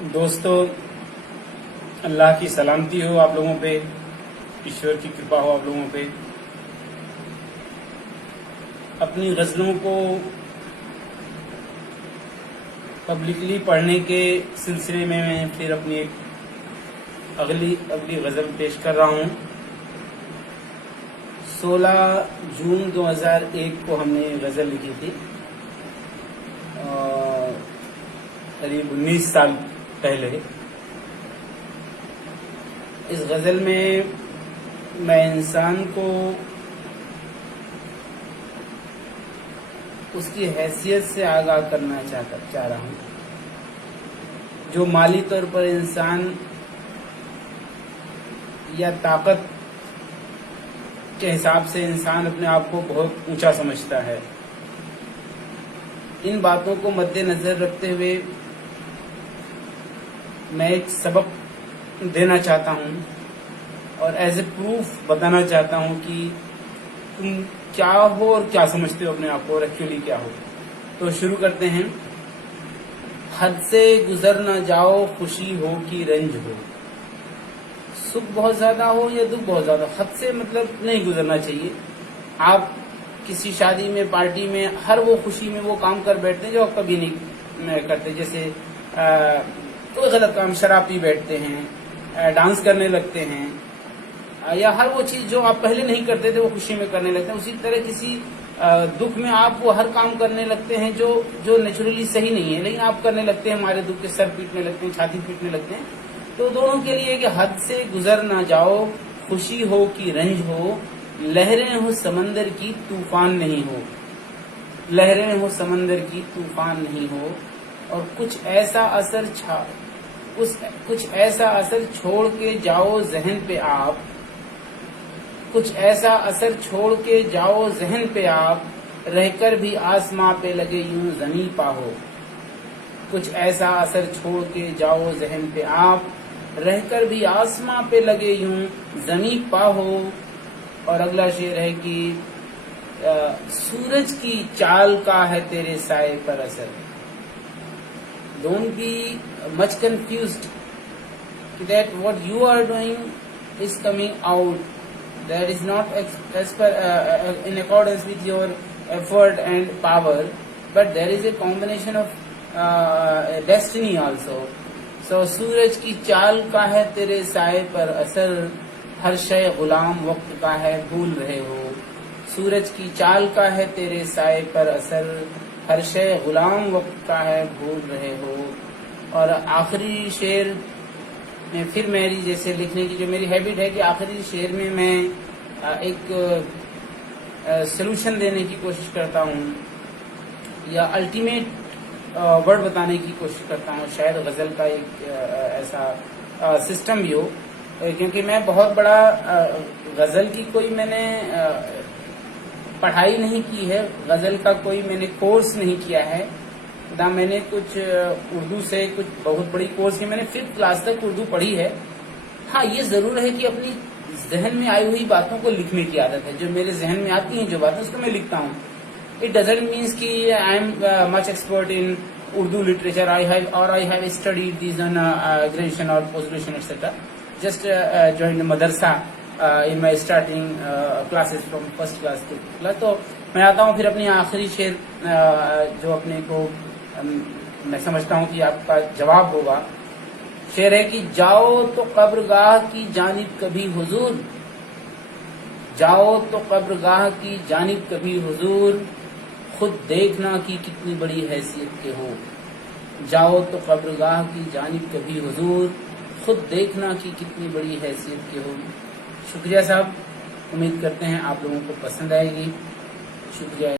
دوستو، اللہ کی سلامتی ہو آپ لوگوں پہ، ایشور کی کرپا ہو آپ لوگوں پہ۔ اپنی غزلوں کو پبلکلی پڑھنے کے سلسلے میں میں پھر اپنی ایک اگلی غزل پیش کر رہا ہوں۔ 16 جون 2001 کو ہم نے غزل لکھی تھی، قریب 19 سال پہلے۔ اس غزل میں انسان کو اس کی حیثیت سے آگاہ کرنا چاہ رہا ہوں۔ جو مالی طور پر انسان یا طاقت کے حساب سے انسان اپنے آپ کو بہت اونچا سمجھتا ہے، ان باتوں کو مد نظر رکھتے ہوئے میں ایک سبق دینا چاہتا ہوں اور ایز اے پروف بتانا چاہتا ہوں کہ تم کیا ہو اور کیا سمجھتے ہو اپنے آپ کو اور ایکچولی کیا ہو۔ تو شروع کرتے ہیں۔ حد سے گزر نہ جاؤ، خوشی ہو کہ رنج ہو، سکھ بہت زیادہ ہو یا دکھ بہت زیادہ، حد سے مطلب نہیں گزرنا چاہیے۔ آپ کسی شادی میں، پارٹی میں، ہر وہ خوشی میں وہ کام کر بیٹھتے ہیں جو آپ کبھی نہیں کرتے، جیسے کوئی غلط کام، شراب پی بیٹھتے ہیں، ڈانس کرنے لگتے ہیں، یا ہر وہ چیز جو آپ پہلے نہیں کرتے تھے وہ خوشی میں کرنے لگتے ہیں۔ اسی طرح کسی دکھ میں آپ وہ ہر کام کرنے لگتے ہیں جو نیچرلی صحیح نہیں ہے، لیکن آپ کرنے لگتے ہیں، ہمارے دکھ کے سر پیٹنے لگتے ہیں، چھاتی پیٹنے لگتے ہیں۔ تو دونوں کے لیے کہ حد سے گزر نہ جاؤ، خوشی ہو کہ رنج ہو، لہریں ہو سمندر کی طوفان نہیں ہو، لہریں ہو سمندر کی طوفان نہیں ہو، اور کچھ ایسا اثر چھوڑ کے جاؤ ذہن پہ آپ، کچھ ایسا اثر چھوڑ کے جاؤ ذہن پہ آپ، رہ کر بھی آسماں پہ لگے یوں زمیں پا ہو، کچھ ایسا اثر چھوڑ کے جاؤ ذہن پہ آپ، رہ کر بھی آسماں پہ لگے یوں زمیں پا ہو۔ اور اگلا شعر ہے کہ سورج کی چال کا ہے تیرے سائے پر اثر۔ Don't be much confused that what you are doing is coming out, that is not in accordance with your effort and power, but there is a combination of destiny also. So سورج کی چال کا ہے تیرے سائے پر اثر، ہر شے غلام وقت کا ہے بھول رہے ہو، سورج کی چال کا ہے تیرے سائے پر اثر، ہر شے غلام وقت کا ہے بھول رہے ہو۔ اور آخری شعر میں پھر میری جیسے لکھنے کی جو میری ہیبٹ ہے کہ آخری شعر میں ایک سلوشن دینے کی کوشش کرتا ہوں یا الٹیمیٹ ورڈ بتانے کی کوشش کرتا ہوں۔ شاید غزل کا ایک ایسا سسٹم بھی ہو، کیونکہ میں بہت بڑا غزل کی کوئی میں نے پڑھائی نہیں کی ہے، غزل کا کوئی میں نے کورس نہیں کیا ہے نہ میں نے کچھ اردو سے کچھ بہت بڑی کورس کی، میں نے 5th کلاس تک اردو پڑھی ہے۔ ہاں یہ ضرور ہے کہ اپنی ذہن میں آئی ہوئی باتوں کو لکھنے کی عادت ہے، جو میرے ذہن میں آتی ہیں جو باتیں اس کو میں لکھتا ہوں۔ اٹ ڈزنٹ مینس کہ I am much expert in Urdu literature I have studied these on graduation اور post graduation etcetera, just join madrasa in my starting classes from 1st class to class۔ تو میں آتا ہوں پھر اپنی آخری شعر جو اپنے کو میں سمجھتا ہوں کہ آپ کا جواب ہوگا۔ شعر ہے کہ جاؤ تو قبرگاہ کی جانب کبھی حضور، جاؤ تو قبرگاہ کی جانب کبھی حضور، خود دیکھنا کہ کتنی بڑی حیثیت کے ہو، جاؤ تو قبرگاہ کی جانب کبھی حضور، خود دیکھنا کہ کتنی بڑی حیثیت کے ہو۔ شکریہ صاحب، امید کرتے ہیں آپ لوگوں کو پسند آئے گی۔ شکریہ۔